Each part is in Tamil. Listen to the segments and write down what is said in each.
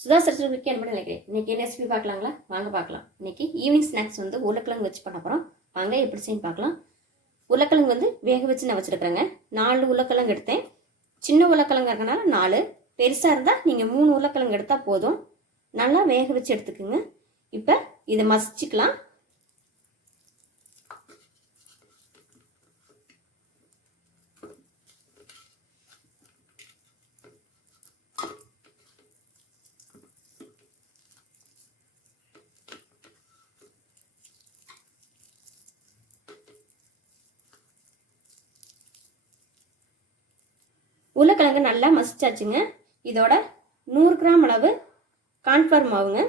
சுதா சர்ச்சல் வீக்கெண்ட் பண்ண நினைக்கிறேன். இன்றைக்கி ரெசிபி பார்க்கலாங்களா? வாங்க பார்க்கலாம். இன்றைக்கி ஈவினிங் ஸ்நாக்ஸ் வந்து உருளைக்கிழங்கு வச்சு பண்ண போகிறோம். வாங்க எப்படி செய்யணும் பார்க்கலாம். உருளைக்கிழங்கு வந்து வேக வச்சு நான் வச்சுருக்கிறேங்க. 4 உருளைக்கிழங்கு எடுத்தேன். சின்ன உருளைக்கிழங்கு இருக்கனால 4, பெருசாக இருந்தால் நீங்கள் 3 உருளைக்கிழங்கு எடுத்தால் போதும். நல்லா வேக வச்சு எடுத்துக்குங்க. இப்போ இதை மசிச்சுக்கலாம். உருளைக்கிழங்கு நல்லா மசிச்சாச்சுங்க. இதோட 100 கிராம் அளவு கார்ன்ஃப்ளவர் மாவுங்க,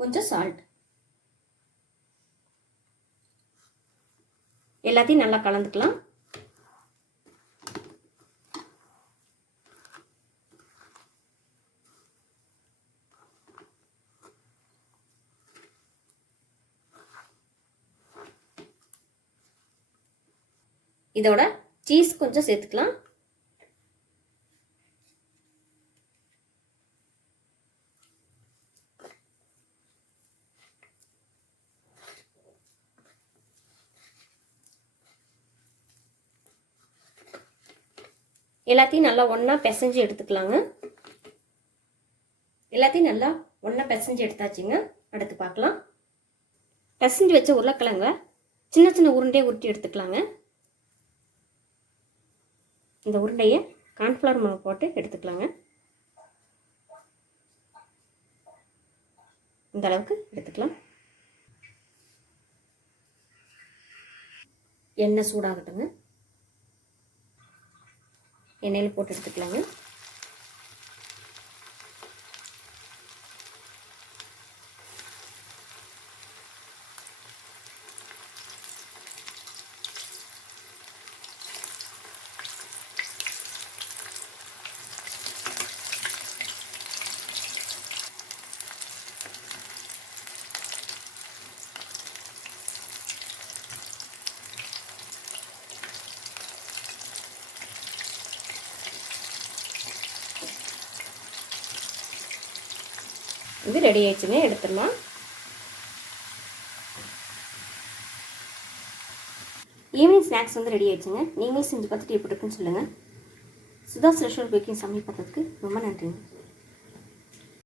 கொஞ்சம் சால்ட், எல்லாத்தையும் நல்லா கலந்துக்கலாம். இதோட சீஸ் கொஞ்சம் சேர்த்துக்கலாம். எல்லாத்தையும் நல்லா ஒன்றா பிசைஞ்சு எடுத்துக்கலாங்க. எல்லாத்தையும் நல்லா ஒன்றா பிசைஞ்சு எடுத்தாச்சுங்க. அடுத்து பார்க்கலாம். பிசைஞ்சு வச்ச உருளைக்கிழங்க சின்ன சின்ன உருண்டையை உருட்டி எடுத்துக்கலாங்க. இந்த உருண்டையை கார்ன்ஃப்ளவர் மாவு போட்டு எடுத்துக்கலாங்க. இந்த அளவுக்கு எடுத்துக்கலாம். எண்ணெய் சூடாகட்டுங்க. எண்ணெயில் போட்டு எடுத்துக்கலாங்க. இது ரெடி ஆயிடுச்சுங்க. எடுத்துடலாம். ஈவினிங் ஸ்நாக்ஸ் வந்து ரெடி ஆயிடுச்சுங்க. நீங்களும் செஞ்சு பார்த்துட்டு எப்படி இருக்குன்னு சொல்லுங்கள். சுதா ஸ்பெஷல் பேக்கிங் சமையல் பார்த்ததுக்கு ரொம்ப நன்றிங்க.